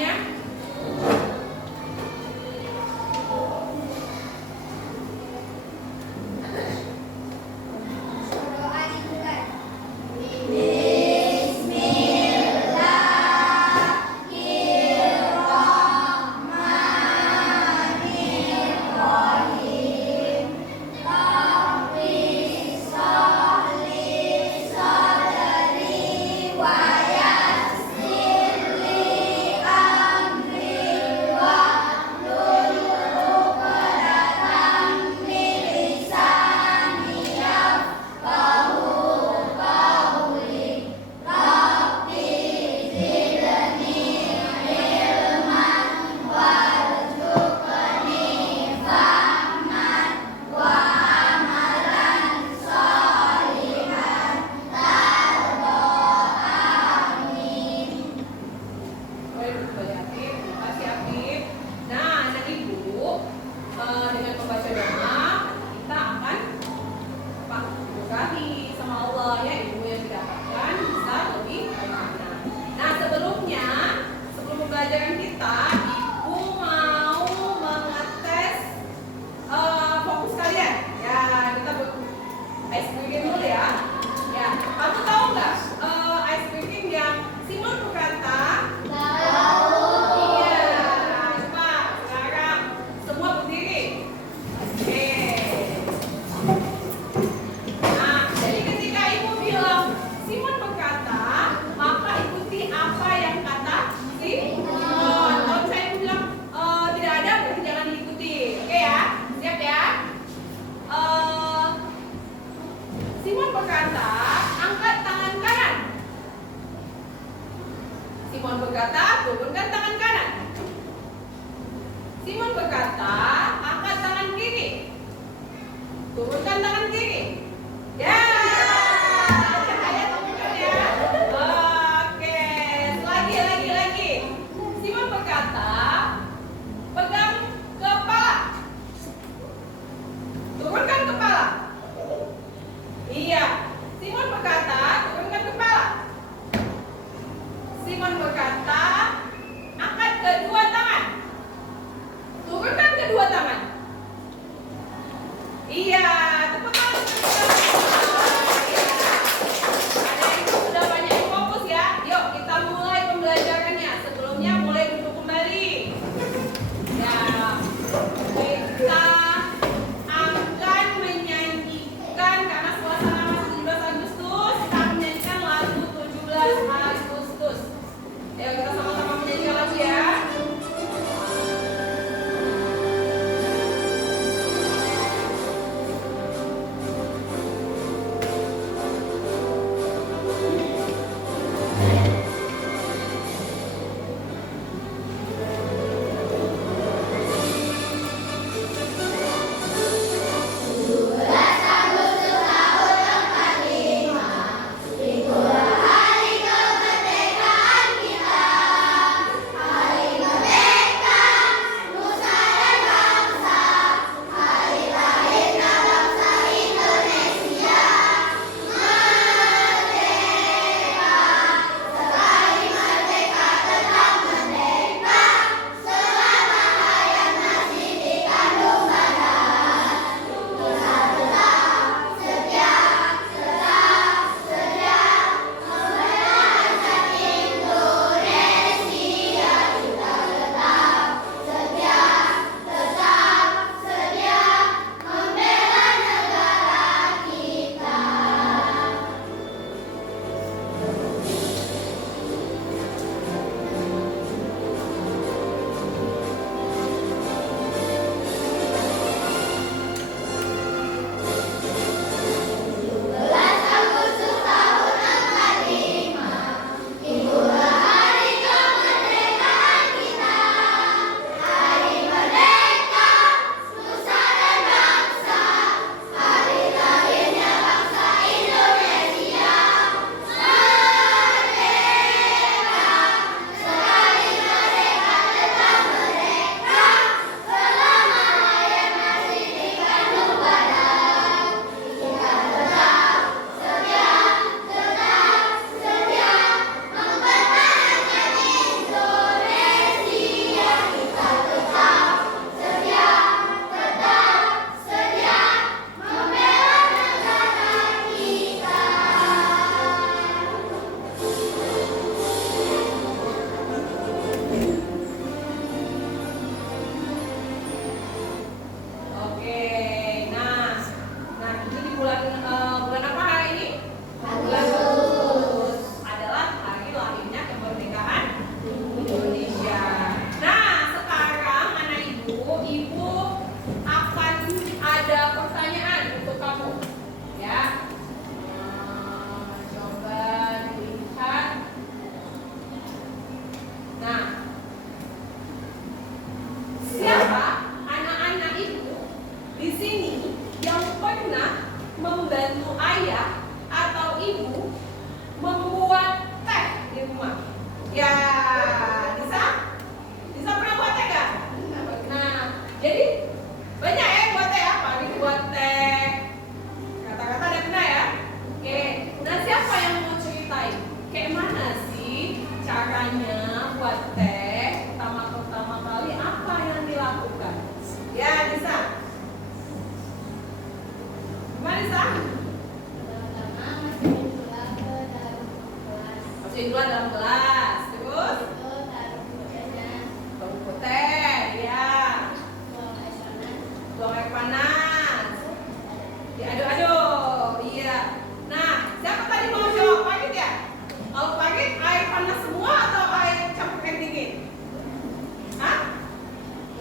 bacanya.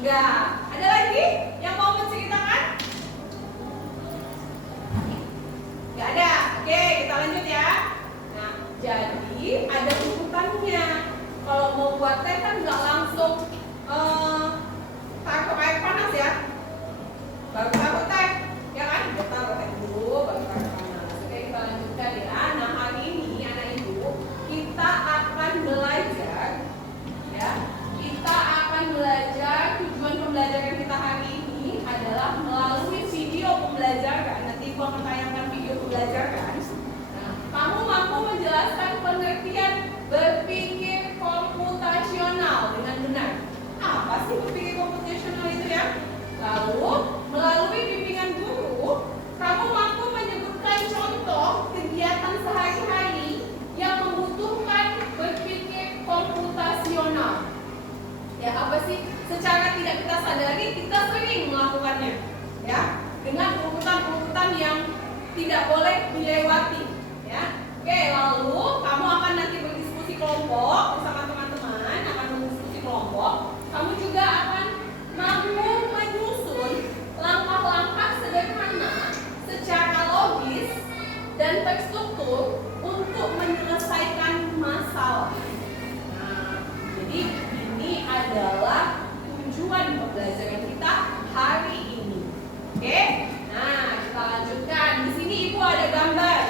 Enggak. Ada lagi yang mau menceritakan? Enggak ada. Oke, kita lanjut ya. Nah, jadi ada urutannya. Kalau mau buat teh kan nggak langsung taruh air panas ya. Baru taruh teh, ya kan? Kita taruh teh dulu, baru taruh panas. Oke, kita lanjutkan ya. Nah, hari ini anak ibu kita akan belajar, ya. Kita akan belajar, tujuan pembelajaran kita hari ini adalah melalui video pembelajaran. Nanti ibu akan tayangkan video pembelajaran. Nah, kamu mampu menjelaskan pengertian berpikir komputasional dengan benar. Apa sih berpikir komputasional itu ya? Lalu, melalui bimbingan guru, kamu mampu menyebutkan contoh kegiatan sehari-hari yang membutuhkan berpikir komputasional. Ya, apa sih? Secara tidak kita sadari, kita sering melakukannya. Ya, dengan urutan-urutan yang tidak boleh dilewati. Ya. Oke, lalu kamu akan nanti berdiskusi kelompok bersama teman-teman, akan berdiskusi kelompok. Kamu juga akan mampu menyusun langkah-langkah sederhana secara logis dan terstruktur untuk menyelesaikan masalah. Nah, jadi ini adalah tujuan pembelajaran kita hari ini. Oke? Nah, kita lanjutkan. Di sini ibu ada gambar.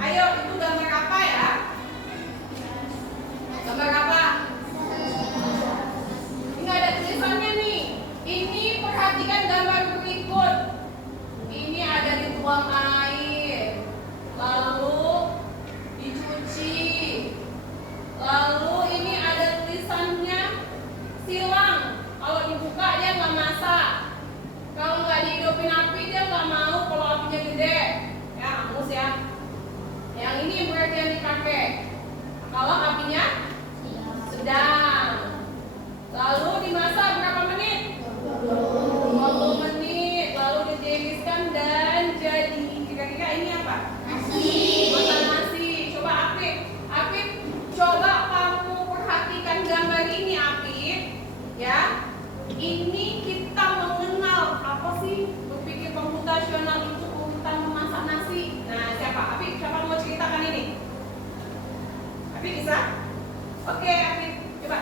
Ayo, itu gambar apa ya? Gambar apa? Ini ada tulisannya nih. Ini perhatikan gambar berikut. Ini ada dituang air, lalu dicuci, lalu ini ada tulisannya silang. Kalau dibuka dia nggak masak, kalau nggak dihidupin api dia nggak mau kalau apinya gede. Ya, angus ya. Yang ini berarti yang dipakai. Kalau apinya sedang. Lalu dimasak berapa menit? 20 menit. Lalu ditiriskan dan jadi. Kira-kira ini apa? Nasi. Masak nasi. Coba Apip, coba kamu perhatikan gambar ini Apip. Ya. Ini kita mengenal apa sih berpikir komputasional itu urutan memasak nasi. Nah, siapa? Apip, siapa mau ceritakan ini? Apip bisa? Oke, Apip. Coba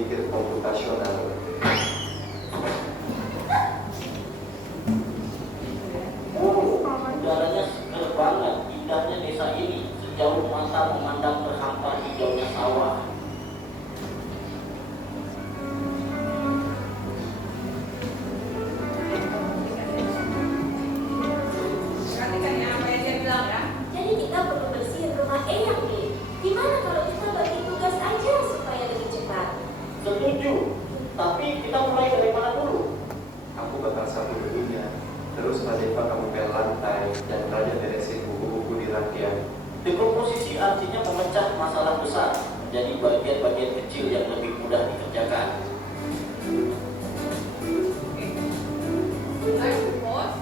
berpikir komputasional. Udaranya seger banget, indahnya desa ini. Sejauh mata memandang terhampar hijaunya sawah. Perhatikan ya apa yang dia bilang ya. Jadi kita perlu bersihin rumah Eyang nih. Gimana kalau kita bagi tugas aja supaya lebih cepat? Setuju, tapi kita mulai dari mana dulu? Aku bakal sapu dulunya. Terus Mbak Deva kamu pel lantai dan Raja beresin buku-buku di rangkaian. Dekomposisi artinya memecah masalah besar menjadi bagian-bagian kecil yang lebih mudah dikerjakan. Life pause.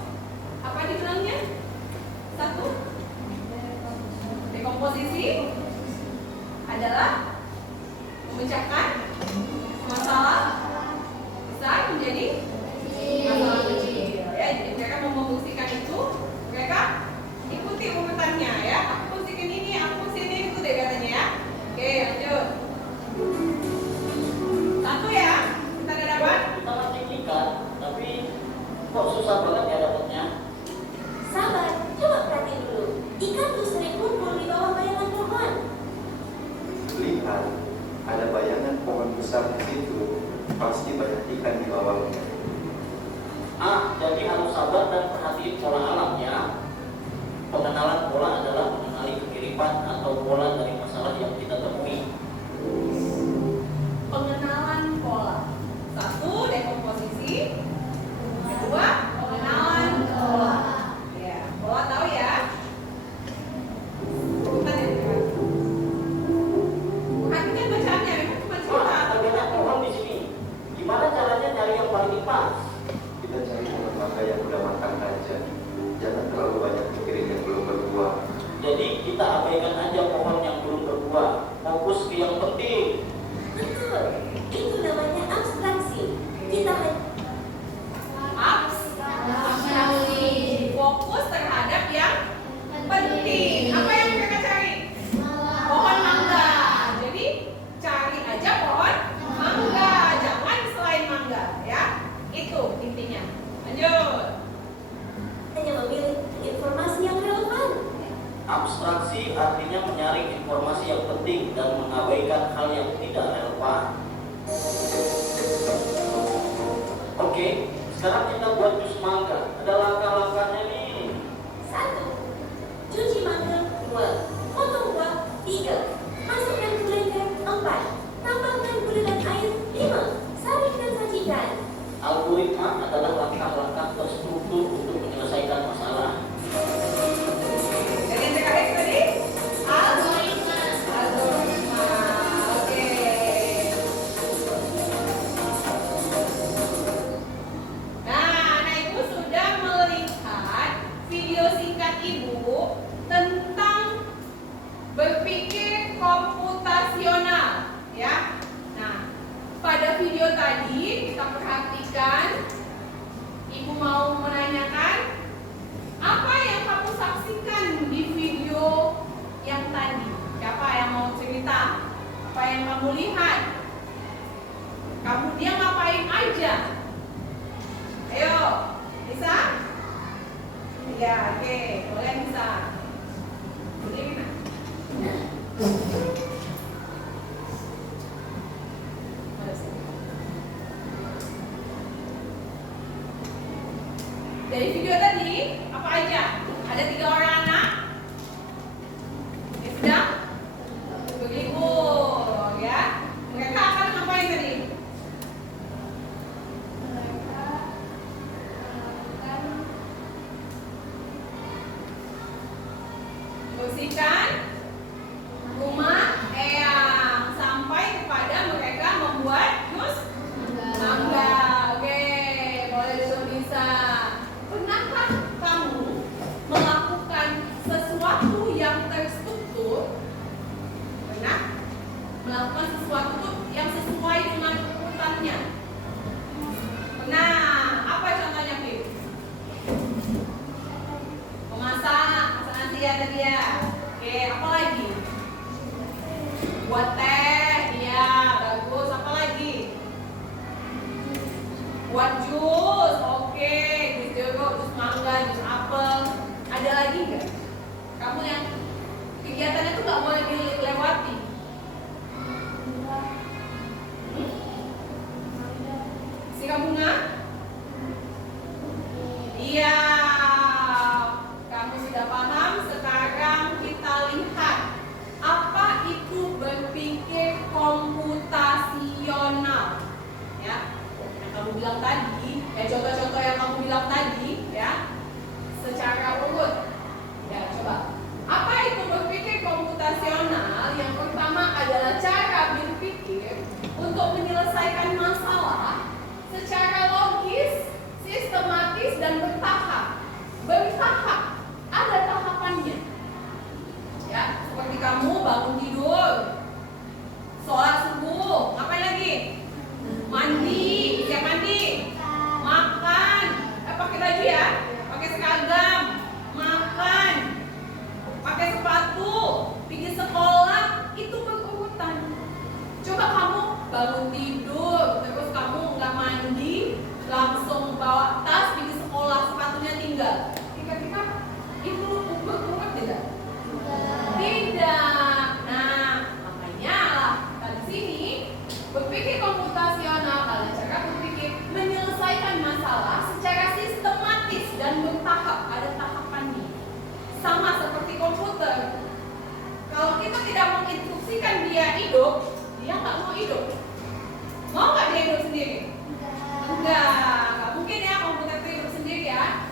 Apa dibilangnya? Satu. Dekomposisi adalah memecahkan masalah besar menjadi masalah kecil. Ya, jadi mereka mau membuktikan itu, mereka ikuti urutannya ya. Aku fungsikan ini, aku fungsikan ini, itu deh katanya ya. Oke, lanjut. Satu ya, kita udah dapat. Kita masih ikan, tapi kok susah banget ya dapatnya? Sabar, coba perhatiin dulu. Ikan tuh sering kumpul di bawah bayangan pohon. Lihat, ada bayangan pohon besar di situ. Pasti banyak ikan di bawahnya. Jadi harus sabar dan perhatiin pola alam ya. Pengenalan pola adalah mengenali kemiripan atau pola dari masalah yang kita temui. Pengenalan pola. Satu, dekomposisi. Kedua, pengenalan pola. Ya, pola tahu ya. Urutan yang benar. Perhatikan bacaannya, memang cuma cerita. Ada banyak pohon di sini. Gimana caranya nyari yang paling pas? Kita cari pohon mangga yang udah matang aja. Jangan terlalu banyak mikirin yang belum berbuah. Jadi kita abaikan aja pohon yang belum berbuah. Fokus ke yang penting. Betul, itu namanya abstraksi. Kita Abstraksi. Fokus terhadap yang penting. Apa yang mereka cari? Pohon mangga. Jadi cari aja pohon mangga, jangan selain mangga ya. Itu intinya. Lanjut. hanya memilih informasi yang relevan. Abstraksi artinya menyaring informasi yang penting dan mengabaikan hal yang tidak relevan. Oke, sekarang kita buat jus mangga. Ada langkah-langkahnya nih. 1. Cuci mangga. 2. Potong buah. 3. Masukkan ke blender. 4. Tambahkan gula dan air. 5. Saring dan sajikan. Algoritma adalah langkah-langkah terstruktur untuk menyelesaikan masalah. Dan yang terakhir tadi algoritma. Oke. Nah, anak ibu sudah melihat video singkat ibu tentang berpikir komputasional, ya. Nah, pada video tadi kita perhatikan, ibu mau menanyakan apa yang kamu saksikan di video yang tadi. Siapa yang mau cerita? Apa yang kamu lihat? Dia ngapain aja? Ayo, bisa? Ya, oke, boleh bisa. Boleh Rina? Dari video tadi, apa aja? Ada 3 orang anak yang sedang berlibur, ya. Mereka akan ngapain tadi? Mereka akan Bersihkan rumah Eyang sampai kepada mereka membuat jus mangga. Oke, boleh dulu bisa. Pernahkah kamu melakukan sesuatu yang terstruktur? Pernah melakukan sesuatu yang sesuai dengan urutannya? Pernah. Apa contohnya, Pip? Memasak, masak nasi ya tadi ya. Oke, apa lagi? Buat teh, iya bagus. Apa lagi? Buat jus, oke, jus jeruk, jus mangga, jus apel. Ada lagi nggak? Kamu yang kegiatannya tuh nggak boleh dilewati. Siram bunga? Iya. Kamu sudah paham? Sekarang kita lihat apa itu berpikir komputasional. Ya, yang kamu bilang tadi, contoh-contoh yang kamu bilang tadi, ya, secara urut. Ya, coba. Apa itu berpikir komputasional? Yang pertama adalah cara berpikir untuk menyelesaikan masalah secara logis, sistematis, dan bertahap. Bertahap, ada tahapannya. Ya, seperti kamu bangun tidur, sholat subuh, ngapain lagi? Mandi, siap mandi, makan, pakai baju ya, pakai seragam, makan, pakai sepatu, pergi sekolah, itu berurutan. Coba kamu bangun tidur, terus kamu nggak mandi, langsung bawa tas pergi sekolah, sepatunya tinggal. Kira-kira itu berurut tidak? Tidak. Nah, makanya lah di sini berpikir komputasional adalah cara berpikir menyelesaikan masalah secara sistematis dan bertahap, ada tahapannya. Sama seperti komputer. Kalau kita tidak menginstruksikan dia hidup, dia nggak mau hidup. Mau nggak dia hidup sendiri? Enggak mungkin ya komputer itu hidup sendiri ya.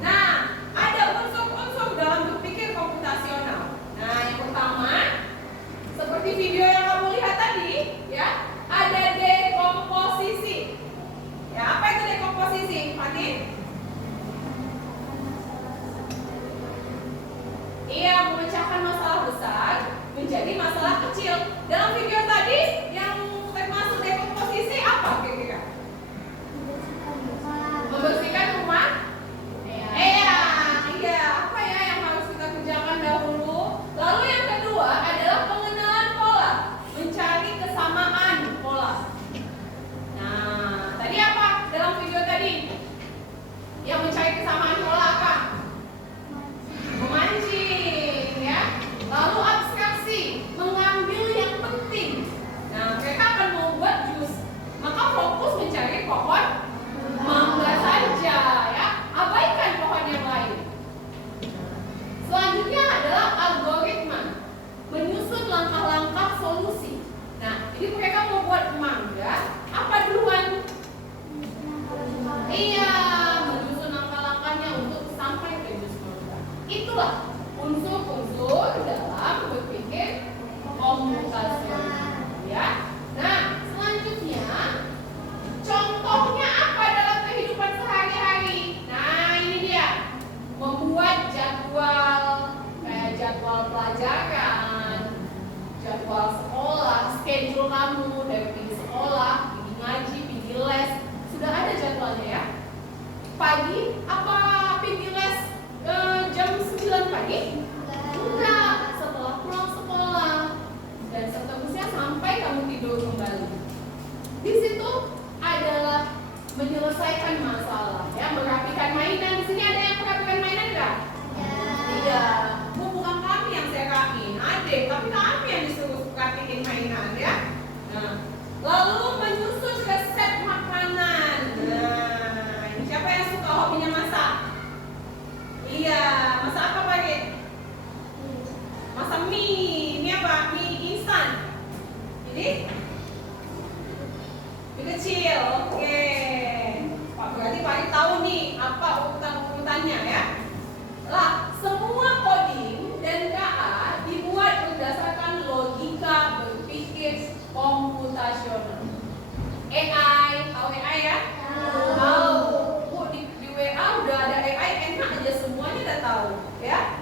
Nah, ada unsur-unsur dalam berpikir komputasional. Nah, yang pertama, seperti video yang kamu lihat tadi, ya, ada dekomposisi. Ya, apa itu dekomposisi, Fatih? Iya, memecahkan masalah besar menjadi masalah kecil. Dalam video tadi yang termasuk dekomposisi apa kira-kira? Membersihkan rumah? Iya. Apa ya yang harus kita kerjakan dahulu? Lalu yang kedua adalah pengenalan pola, mencari kesamaan pola. Nah, tadi apa dalam video tadi? Yang mencari kesamaan pola apa? Memancing, ya. Lalu abstraksi, mengambil yang penting. Nah, mereka akan membuat jus, maka fokus mencari pohon mangga saja, ya. Abaikan pohon yang lain. Selanjutnya adalah algoritma, menyusun langkah-langkah solusi. Nah, jadi mereka membuat mangga, apa duluan? Iya, menyusun langkah-langkahnya untuk sampai ke jus mangga. Itulah unsur-unsur dalam berpikir komputasional, ya. Nah, selanjutnya contohnya apa dalam kehidupan sehari-hari? Nah, ini dia. Membuat jadwal, kayak jadwal pelajaran, jadwal sekolah, schedule kamu dari pergi sekolah, pergi ngaji, pergi les, sudah ada jadwalnya ya. Pagi apa pergi les jam 9 pagi? Enggak, setelah pulang sekolah. Dan seterusnya sampai kamu tidur kembali. Di situ adalah menyelesaikan masalah, ya, merapikan mainan. Di sini ada yang merapikan mainan enggak? Iya. Bukan kami yang saya rapiin, adik, tapi kami yang disuruh rapiin mainan, ya. Nah, lalu menyusun resep makanan. Nah, ini siapa yang suka hobinya masak? Iya, masak apa Pak? Masak mie. Ini apa? Mie instan. Ini mie kecil, oke. Pak, berarti Pak tahu nih apa urutan-urutannya ya. Lah, semua coding dan KA dibuat berdasarkan logika berpikir komputasional. AI, tahu AI ya? Tahu. Di WA udah ada AI, enak aja semuanya udah tahu, ya.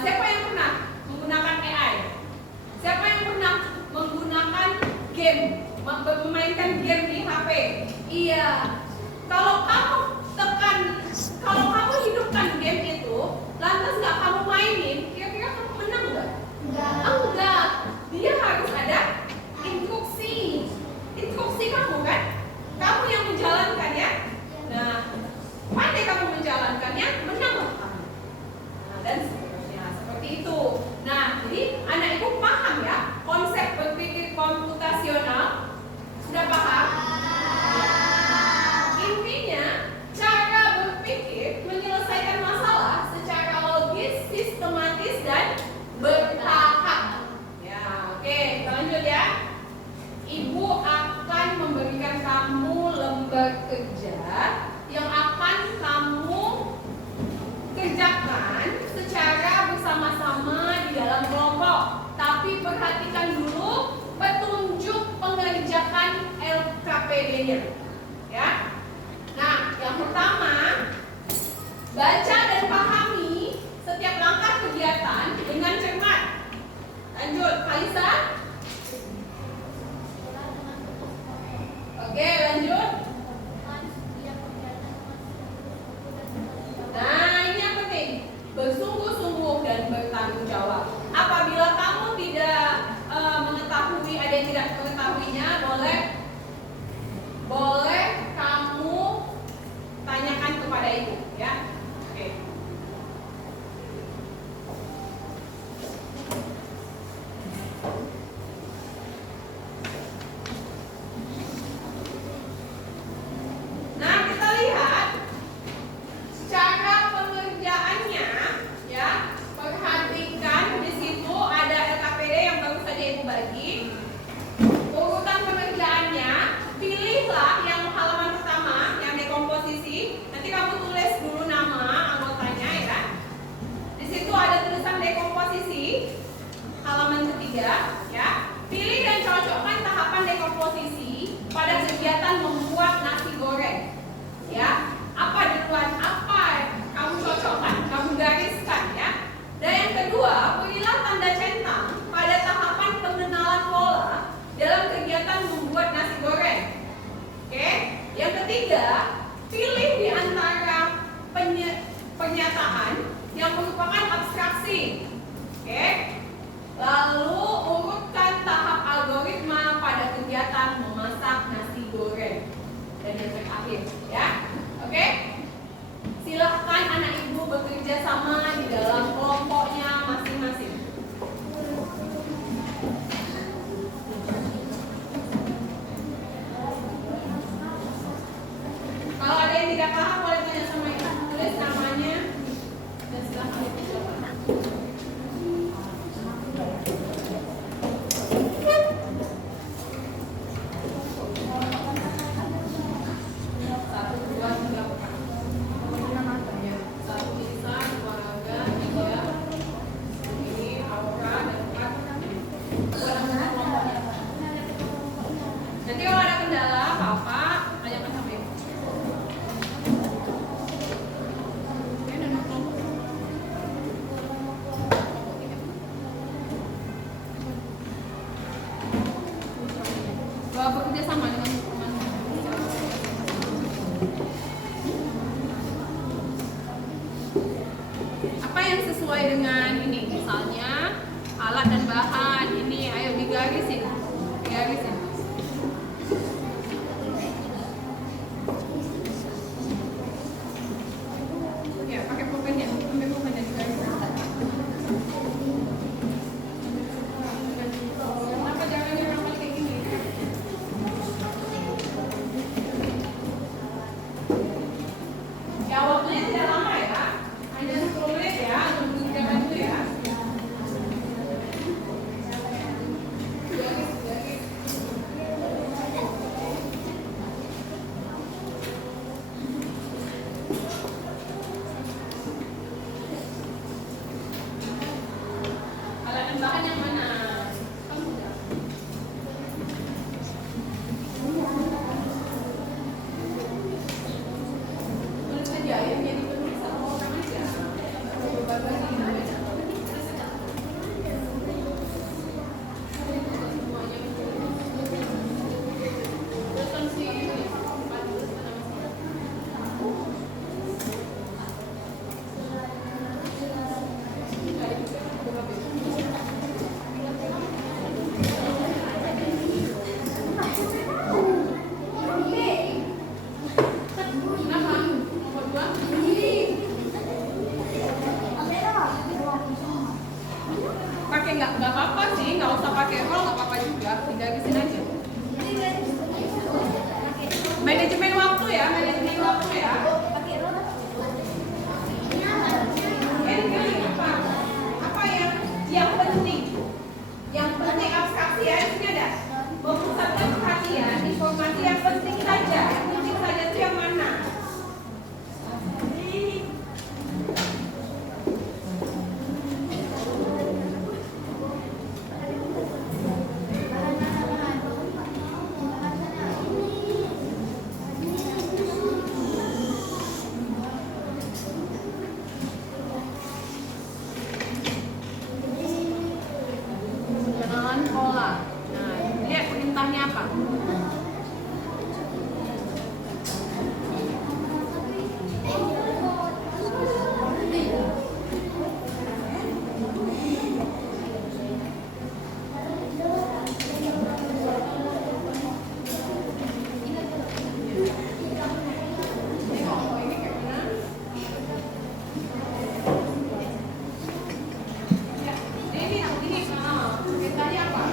Siapa yang pernah menggunakan AI? Siapa yang pernah menggunakan game, memainkan game di HP? Iya. Kalau kamu hidupkan secara bersama-sama di dalam kelompok. Tapi perhatikan dulu petunjuk pengerjaan LKPD-nya. Ya. Nah, yang pertama, baca dan pahami setiap langkah kegiatan dengan cermat. Lanjut, Kalisa. Oke, lanjut. Nah, ini yang penting. Bersungguh-sungguh dan bertanggung jawab. Apabila kamu tidak mengetahui, ada yang tidak mengetahuinya, boleh kamu tanyakan kepada ibu, ya. Oke. Nah, kita lihat cara pengerjaannya, ya. Perhatikan di situ ada LKPD yang baru saja ibu bagi. Urutan pengerjaannya, pilihlah yang halaman pertama, yang dekomposisi. Nanti kamu tulis dulu nama anggotanya, ya kan? Di situ ada tulisan dekomposisi, halaman ketiga, ya. Pilih dan cocokkan tahapan dekomposisi pada kegiatan membuat nasi goreng, ya. Apa duluan? Apa kamu cocokkan? Kamu gariskan, ya. Dan yang kedua, berilah tanda centang pada tahapan pengenalan pola dalam kegiatan membuat nasi goreng. Oke. Yang ketiga, pilih di antara pernyataan yang merupakan abstraksi. Oke. Lalu urutkan tahap algoritma pada kegiatan memasak nasi goreng. Dan yang terakhir, ya. Oke. Silahkan anak ibu bekerja sama di dalam kelompoknya masing-masing. Kalau ada yang tidak paham boleh tanya sama ibu, tulis namanya dan silahkan ibu jawab. Satu, dua, tiga, empat. Satu Lisa, dua Raga, tiga. Ini Aura dan empat. Nanti kalau ada kendala apa-apa, tanyakan sama ibu. Bahwa bekerja sama dengan teman. Apa yang sesuai dengan ini? Misalnya alat dan bahan ini, ayo digarisin. Digarisin. Ya, pakai pulpennya. Ambil pulpennya digarisin. Kenapa jangan yang kayak gini? Ya, waktunya tidak lama ya. Hanya 10 menit ya, untuk kerjakan dulu ya. Garis. Alat dan bahan yang mana? Kamu udah. Tulis aja ya, jadi penulis satu orang aja. Berbagi aja. Semuanya. Tulisan si empat tulis nama Kenapa? Nomor 2? Pakai nggak apa-apa sih, nggak usah pakai roll, nggak apa-apa juga, digarisin aja. Manajemen waktu ya, manajemen waktu ya. Pilih apa? Apa yang penting? Yang penting abstraksi ya, di sini ada. Memusatkan perhatian, informasi yang penting saja. Yang penting saja itu yang mana? mengolah. Nah, lihat perintahnya apa? Perintahnya apa?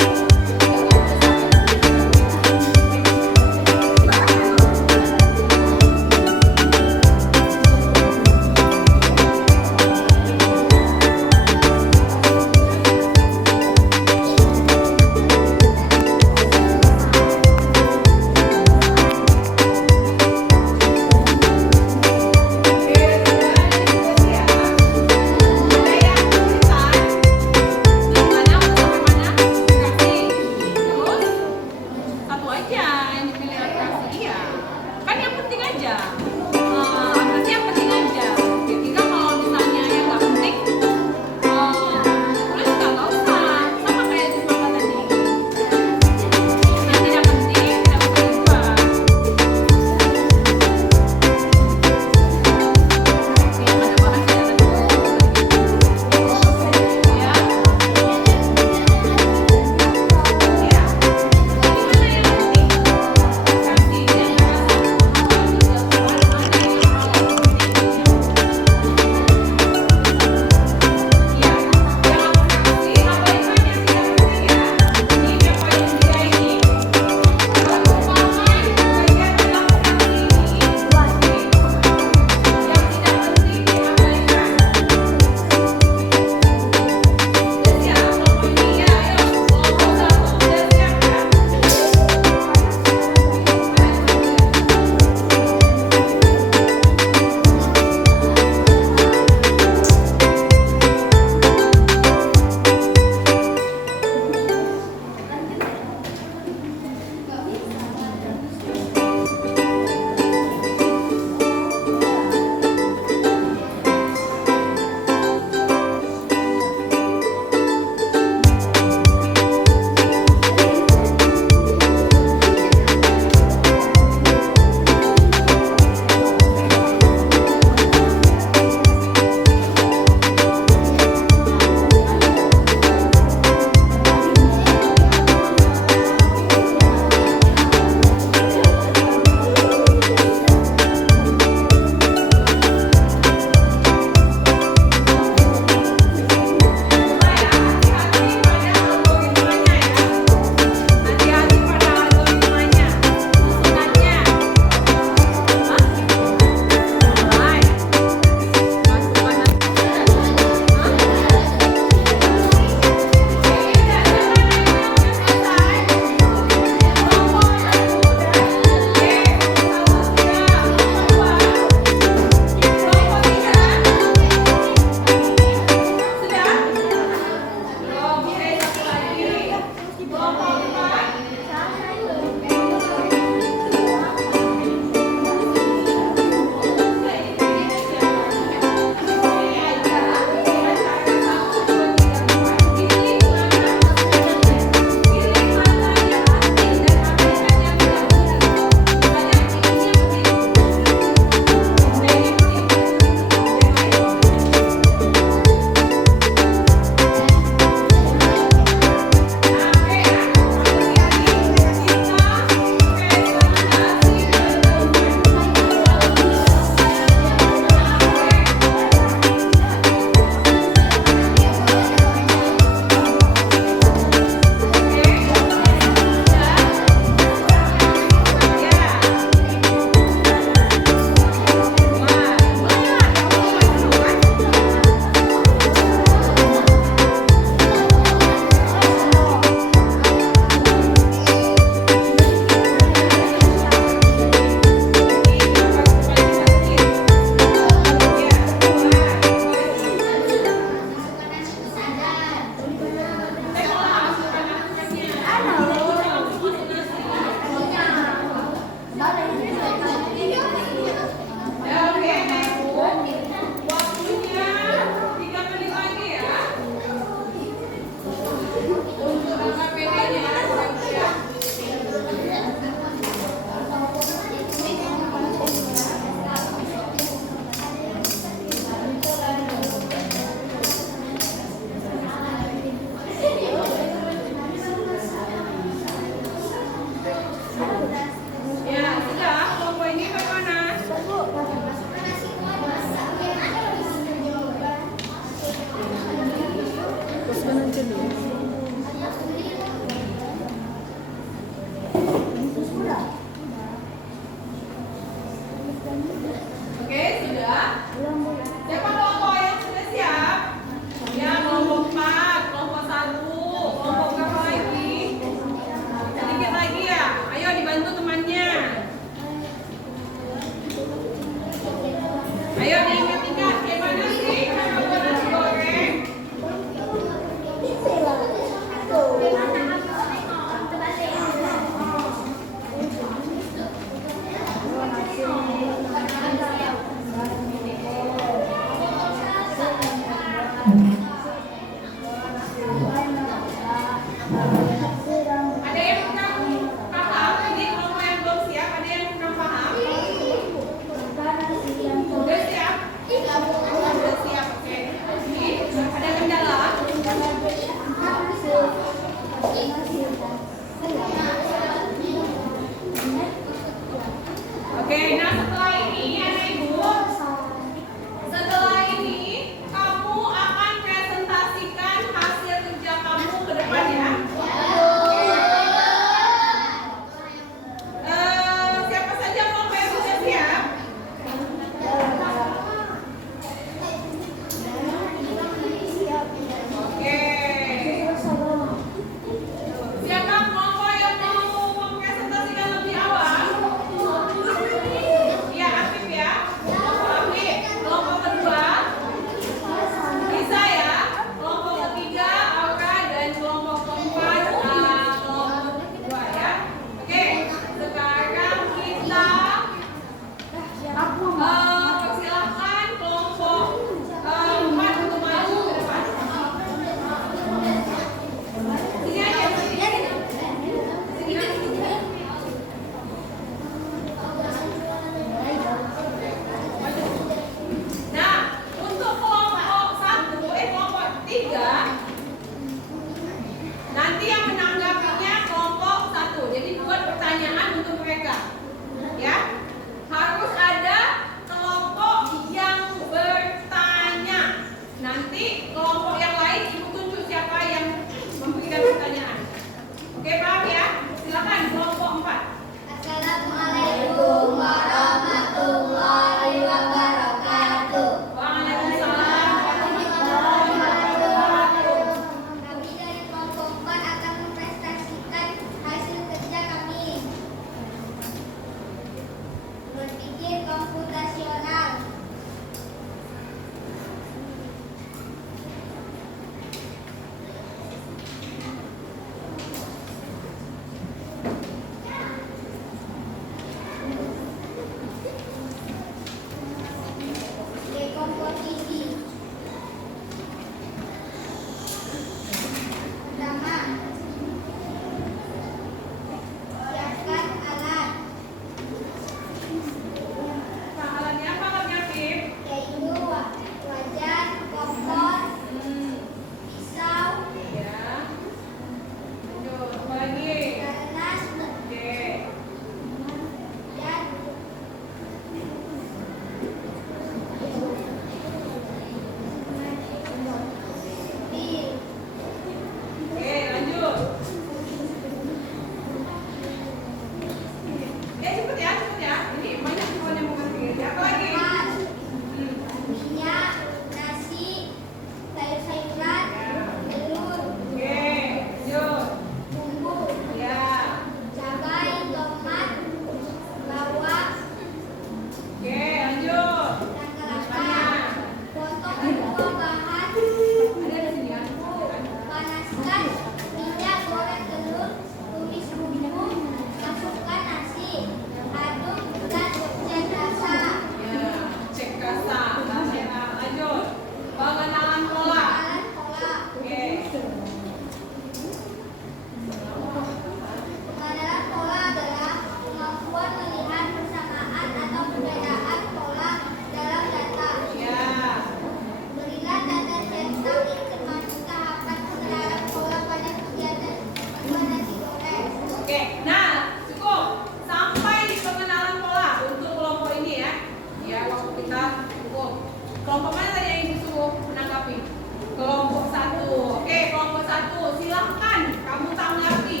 satu, silahkan kamu tanggapi.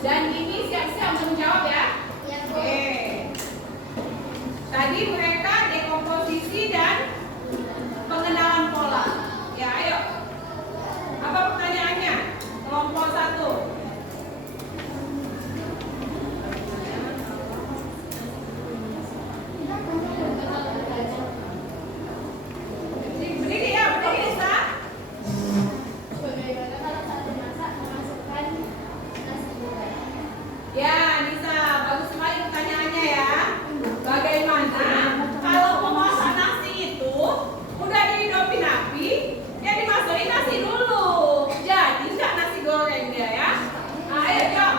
Dan ini siap-siap menjawab ya. Oke. Tadi mereka dekomposisi dan pengenalan pola. Ya, ayo. Apa pertanyaannya? Kelompok 1. Berdiri ya, berdiri Lisa. Bagaimana kalau saat memasak memasukkan nasi goreng? Ya, Nisa, bagus sekali pertanyaannya ya. Bagaimana kalau memasak nasi itu udah dihidupin api, ya dimasukin nasi dulu. Jadi nggak nasi gorengnya ya. Nah, ayo jawab.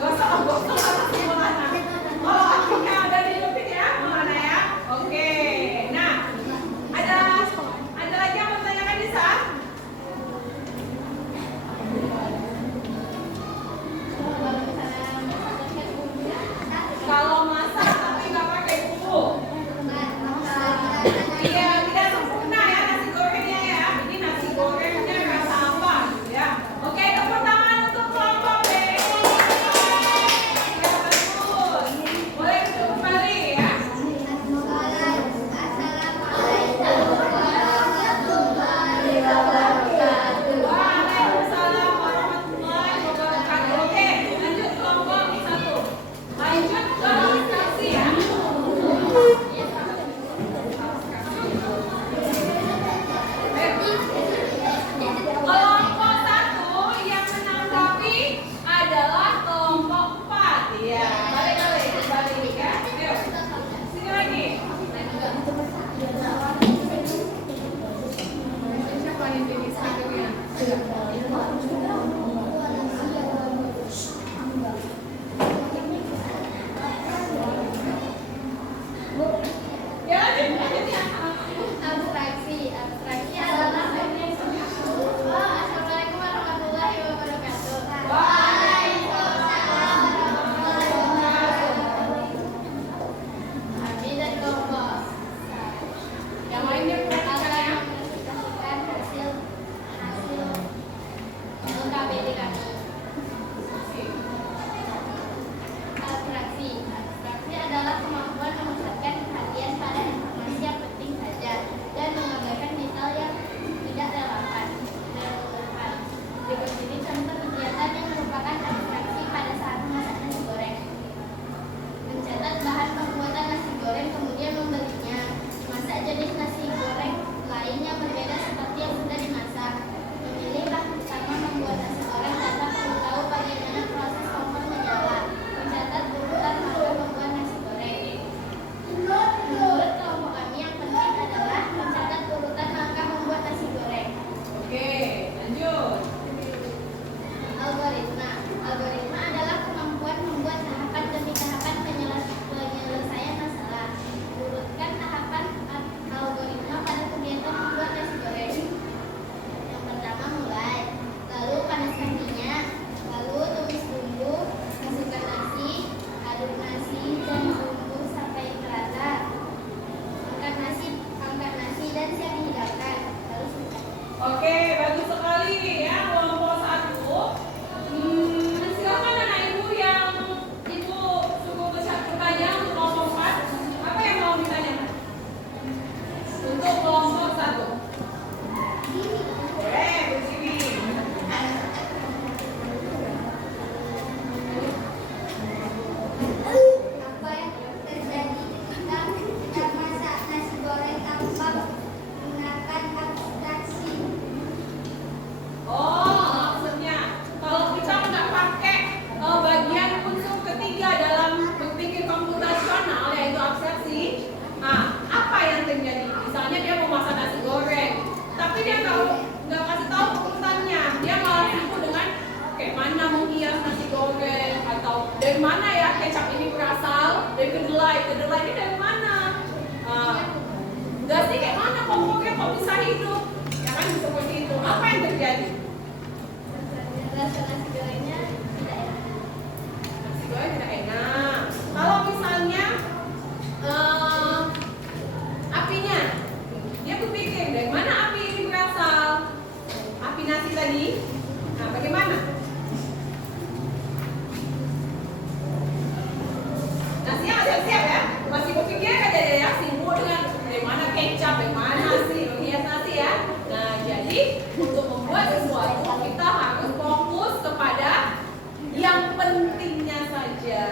Gosok nasi gimana? Kalau apinya udah dihidupin ya, gimana ya? Oke. Nah, ada lagi yang mau tanyakan Nisa? Kalau masak tapi nggak pakai bumbu, iya tidak sempurna ya nasi gorengnya ya. Ini nasi gorengnya rasa apa gitu ya? Oke, tepuk tangan untuk kelompok B. Ya, bagus. Boleh duduk kembali ya. Waalaikumsalam warahmatullahi wabarakatuh. Oke, lanjut kelompok 1. Lanjut ke abstraksi ya. Kelompok 1 yang menanggapi adalah kelompok 4 ya. Balik ya. Ayo. Sini lagi. Siapa nih ini speakernya? Ya, lanjut ya. Abstraksi adalah Assalamualaikum warahmatullahi wabarakatuh. Abi dan kelompok Yang lainnya perhatikan ya. menentukan hasil LKPD kami. Abstraksi adalah kemampuan memusatkan perhatian pada informasi yang penting saja dan mengabaikan detail yang tidak relevan. Berikut ini contoh kegiatan yang merupakan abstraksi pada saat memasak nasi goreng. Mencatat bahan pembuatan nasi goreng kemudian membelinya. Masak jenis nasi goreng lain yang berbeda seperti yang sudah dimasak. Memilih bahan utama membuat nasi goreng tanpa perlu tahu bagaimana proses kompor menyala. Mencatat urutan langkah membuat nasi goreng. Menurut kelompok kami yang penting adalah mencatat urutan langkah membuat nasi goreng. Oke, lanjut. Algoritma adalah kemampuan membuat tahapan demi tahapan penyelesaian masalah. Urutkan tahapan algoritma pada kegiatan membuat nasi goreng. Yang pertama mulai, lalu panaskan minyak, lalu tumis bumbu, masukkan nasi, aduk nasi dan bumbu sampai merata. Angkat nasi dan siap dihidangkan. Lalu Oke, bagus sekali ya kelompok 1. Silakan anak ibu yang ibu cukup besar bertanya untuk kelompok 4. Apa yang mau ditanyakan? Untuk kelompok 1. Boleh, Bu Siwi. apa yang terjadi ketika kita masak nasi goreng tanpa menggunakan abstraksi? Oh, maksudnya kalau kita nggak pakai bagian unsur ketiga dalam berpikir komputasional yaitu abstraksi, apa yang terjadi? Misalnya dia mau masak nasi goreng, tapi dia nggak kasih tahu urutannya, dia malah sibuk dengan kayak mana menghias nasi goreng atau dari mana ya kecap ini berasal, dari kedelai ini dari mana? Nggak sih kayak mana kompornya kok bisa hidup? Ya kan seperti itu. Apa yang terjadi? Rasa nasi gorengnya tidak enak. Nasi goreng tidak enak. Kalau misalnya apinya, dia berpikir dari mana api ini berasal. terjadi. Nah, bagaimana? Nah, siap ya? Masih berpikir kan jadi reaksi dengan bagaimana kecap, bagaimana nasi, menghias nasi ya. Nah, jadi untuk membuat sesuatu kita harus fokus kepada yang pentingnya saja.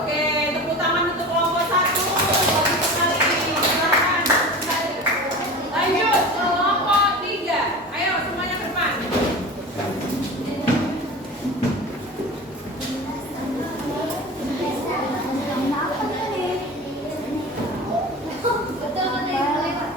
Oke, tepuk tangan untuk kelompok 1. Bagus sekali. Silakan. Lanjut kelompok 3. Ayo semuanya ke depan. Betul, boleh Pak.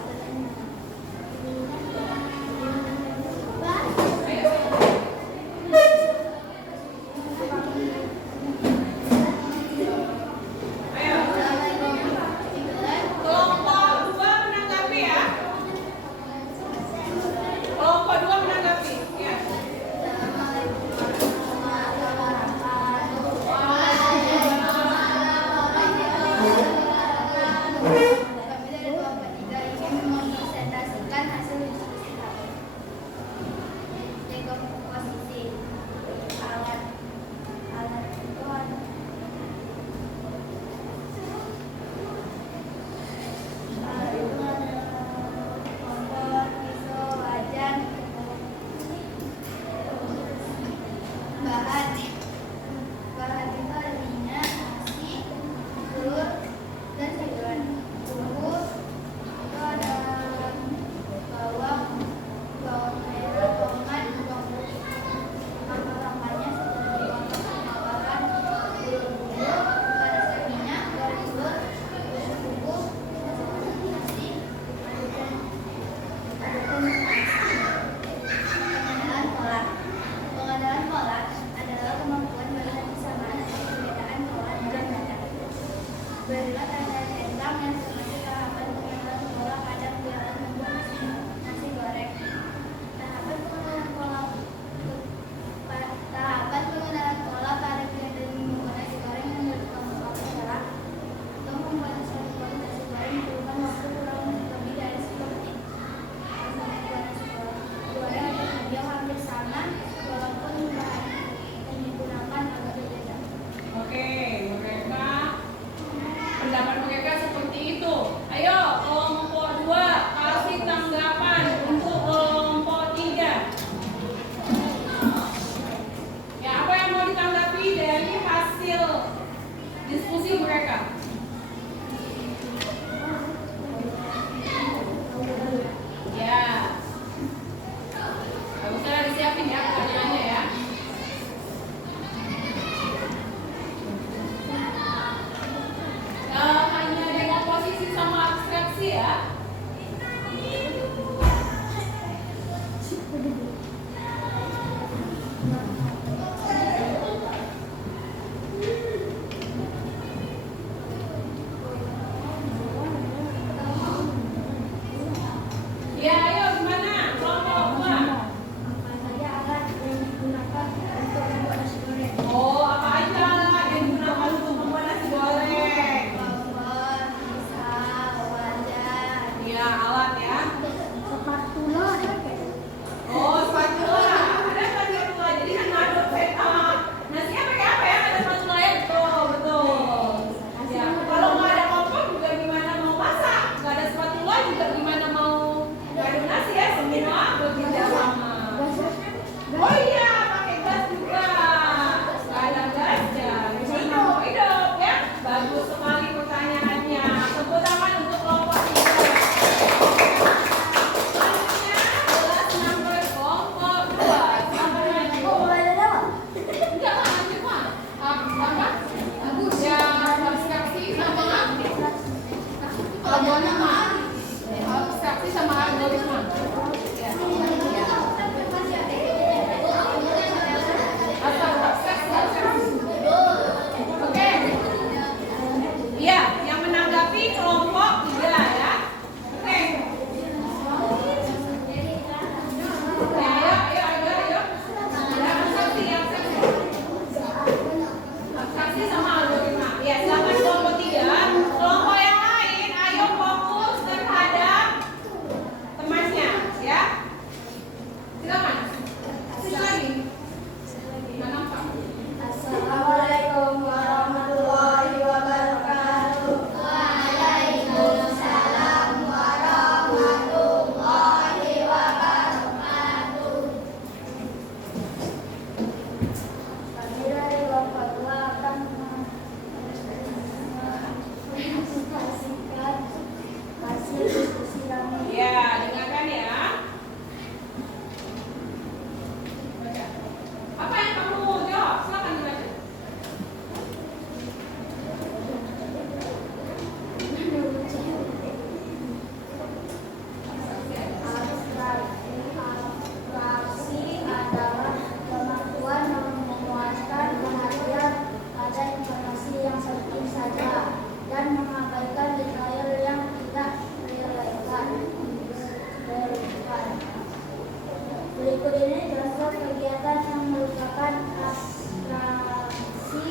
atau kegiatan yang merupakan abstraksi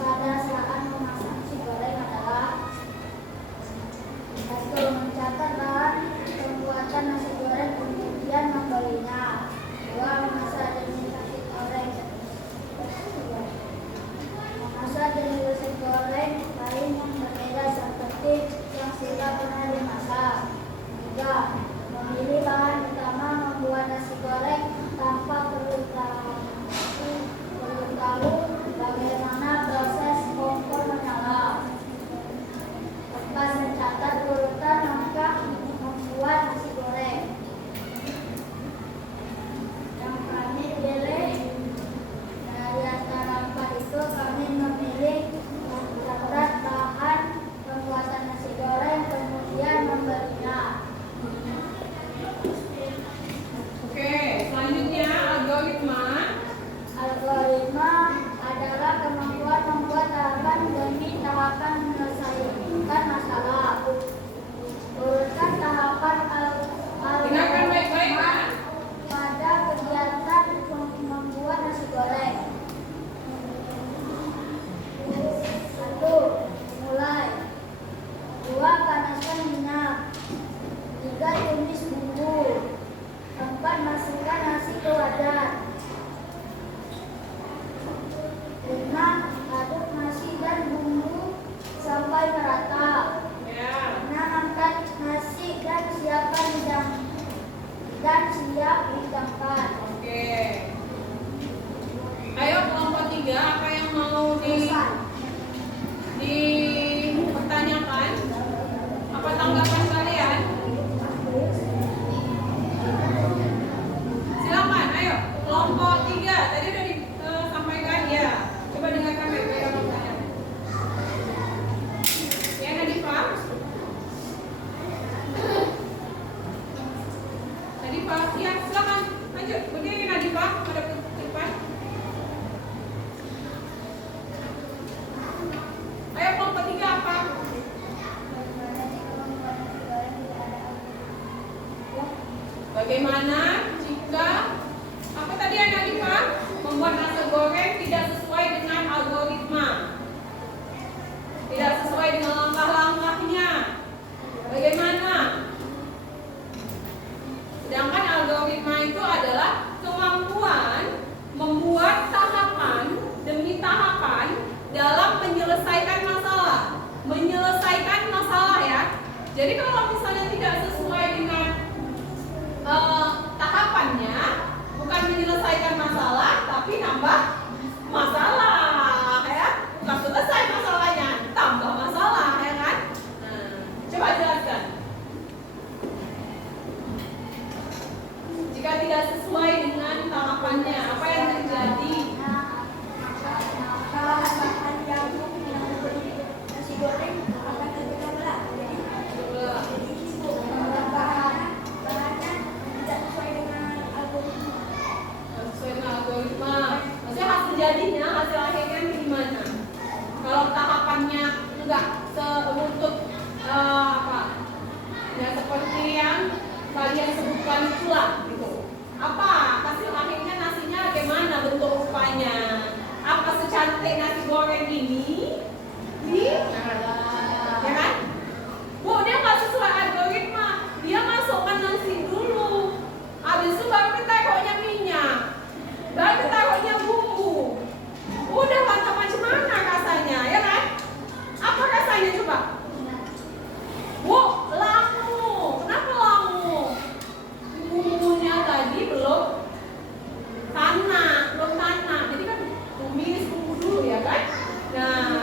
pada saat memasak nasi goreng adalah: 1. Mencatat bahan pembuatan nasi goreng kemudian membelinya. 2. Memasak jenis nasi goreng. Memasak jenis nasi goreng lain yang berbeda seperti yang sudah pernah dimasak. 3. Memilih bahan utama membuat nasi goreng tanpa perlu tahu bagaimana proses kompor menyala. 4. Mencatat urutan langkah membuat nasi goreng. Yang kami pilih dari antara 4 itu, kami memilih mencatat bahan pembuatan nasi goreng kemudian membelinya. Oke, selanjutnya algoritma. Algoritma adalah kemampuan membuat tahapan demi tahapan menyelesaikan masalah. Urutkan tahapan Dengarkan baik-baik, algoritma Pak. pada kegiatan membuat nasi goreng. 1. Mulai. 2. Panaskan minyak. 3. Tumis bumbu. 4. Masukkan nasi ke wadah. 5. Aduk nasi dan bumbu sampai merata. Ya. 6. Angkat nasi dan siap dihidangkan. Oke. Ayo kelompok 3, apa yang mau dipertanyakan? Apa tanggapan kalian? Silakan, ayo. Kelompok 3, tadi udah disampaikan ya. Coba dengarkan baik-baik apa pertanyaan. Ya, Nadifa. Nadifa, ya silakan. Lanjut, berdiri Nadifa, pada ke depan. Ayo kelompok 3 apa? Bagaimana jika apa tadi yang Nadifa? Membuat nasi goreng tidak sesuai dengan algoritma, tidak sesuai dengan langkah-langkahnya. Bagaimana? Sedangkan algoritma itu adalah kemampuan membuat tahapan demi tahapan dalam menyelesaikan masalah. Menyelesaikan masalah ya. Jadi kalau misalnya tidak sesuai dengan tahapannya, bukan menyelesaikan masalah tapi nambah masalah ya. Bukan selesai masalahnya, tambah masalah ya kan? Nah, coba jelaskan. Jika tidak sesuai dengan tahapannya, apa yang terjadi? Bahan yang nasi goreng akan terbelah. Bahannya tidak sesuai dengan algoritma. Sesuai dengan algoritma. Maksudnya hasil jadinya, hasil akhirnya gimana? Kalau tahapannya enggak seruntut apa? Ya seperti yang kalian sebutkan itulah gitu. Apa hasil akhirnya nasinya bagaimana bentuk rupanya? Apa secantik nasi goreng ini? Ya kan? Bu, dia nggak sesuai algoritma. Dia masukkan nasi dulu. Habis itu baru ditaruhnya minyak. Baru ditaruhnya bumbu. Udah mantap macam mana rasanya, ya kan? Apa rasanya coba? Bu, langu. Kenapa langu? Bumbunya tadi belum tanah. Jadi kan tumis bumbu dulu ya kan? Nah,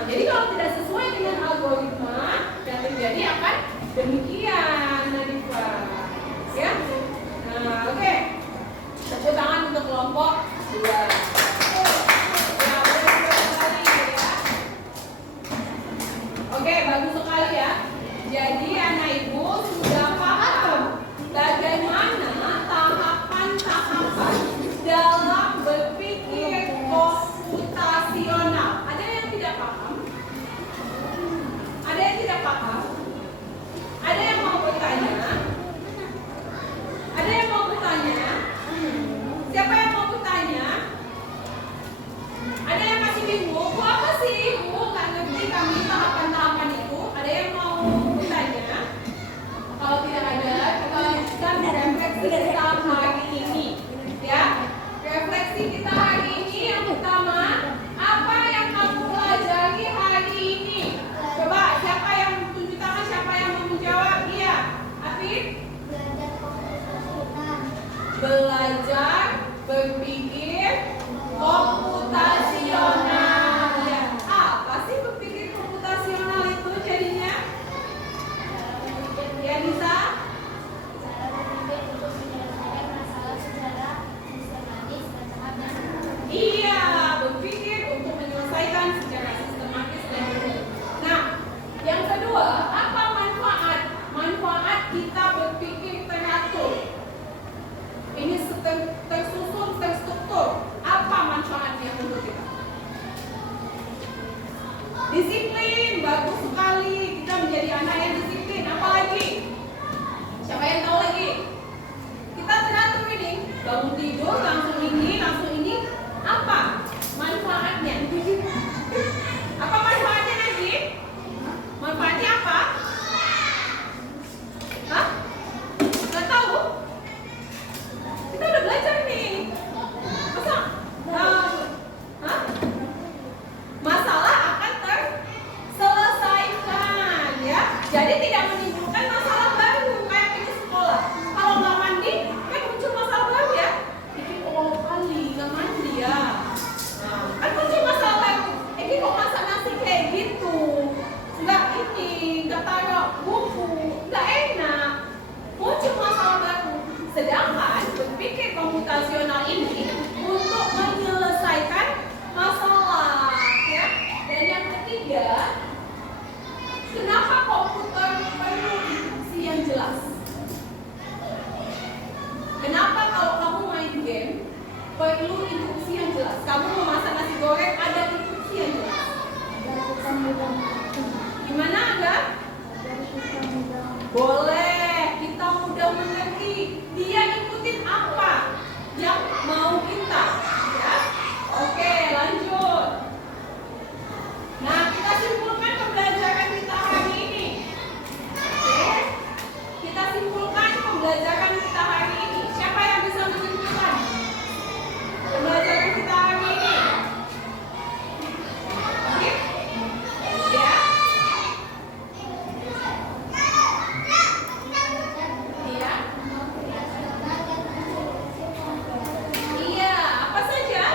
kita hari ini, ya. Refleksi kita hari ini yang pertama, apa yang kamu pelajari hari ini? Coba siapa yang tunjuk tangan, siapa yang mau menjawab? Iya, Afif. Belajar berpikir komputasional. Ya, apa sih berpikir komputasional itu jadinya? Ya bisa? Iya, berpikir untuk menyelesaikan secara sistematis dan benar. Nah, yang kedua, apa manfaat? Manfaat kita berpikir teratur. Ini tersusun, terstruktur. Apa manfaatnya untuk kita? Disiplin, bagus sekali. Kita menjadi anak yang disiplin. Apa lagi? Siapa yang tahu lagi? Kita teratur ini. Bangun tidur, langsung ini, langsung ini. Apa manfaatnya? Apa manfaatnya lagi? Manfaatnya apa? Hah? Nggak tahu? Kita udah belajar nih. Masa? Hah? Masalah akan terselesaikan, ya. Jadi tidak menimbulkan masalah baru kayak di sekolah. Kalau nggak mandi, kan muncul masalah baru ya. Ini kok kali nggak mandi ya. Nah, kan muncul masalah baru. Ini kok masak nasi kayak gitu? Nggak ini, nggak taruh buku, nggak enak. Muncul masalah baru. Sedangkan berpikir komputasional ini untuk menyelesaikan masalah, ya. Dan yang ketiga, kenapa komputer perlu instruksi yang jelas? Kenapa kalau kamu main game perlu instruksi yang jelas? Kamu mau masak nasi goreng ada instruksi yang jelas. Gimana agak? Boleh, kita mudah mengerti. Dia ikutin apa yang mau kita, ya. Oke, lanjut. Nah, kita simpulkan pembelajaran kita hari ini. Oke, kita simpulkan pembelajaran kita hari ini. Siapa yang bisa menyimpulkan pembelajaran kita hari ini? Oke? Ya? Iya? Iya, apa saja?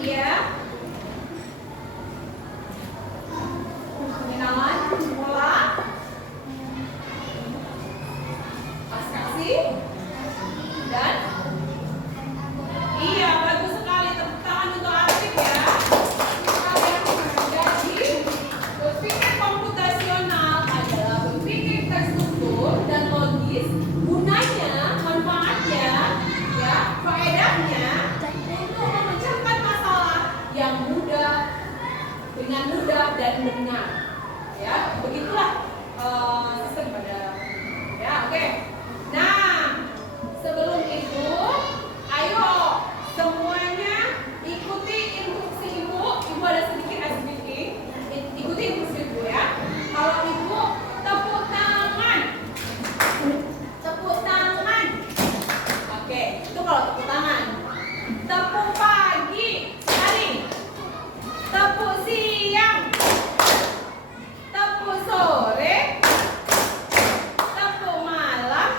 Iya. Pengenalan pola, abstraksi, dan iya, bagus sekali. Tepuk tangan untuk Afif ya. Jadi, berpikir komputasional adalah berpikir terstruktur dan logis. Gunanya, manfaatnya, ya, faedahnya untuk memecahkan masalah yang mudah, dengan mudah dan benar. Ya, begitulah sistem pada. Ya, oke. Nah, sebelum itu, ayo semuanya ikuti instruksi ibu. Ibu ada sedikit activity. Ikuti instruksi ibu ya. Kalau ibu tepuk tangan. Tepuk tangan. Oke, itu kalau tepuk tangan. Tepuk pagi sekali. Tepuk siang. Tepuk sore. Tepuk malam.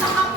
tahap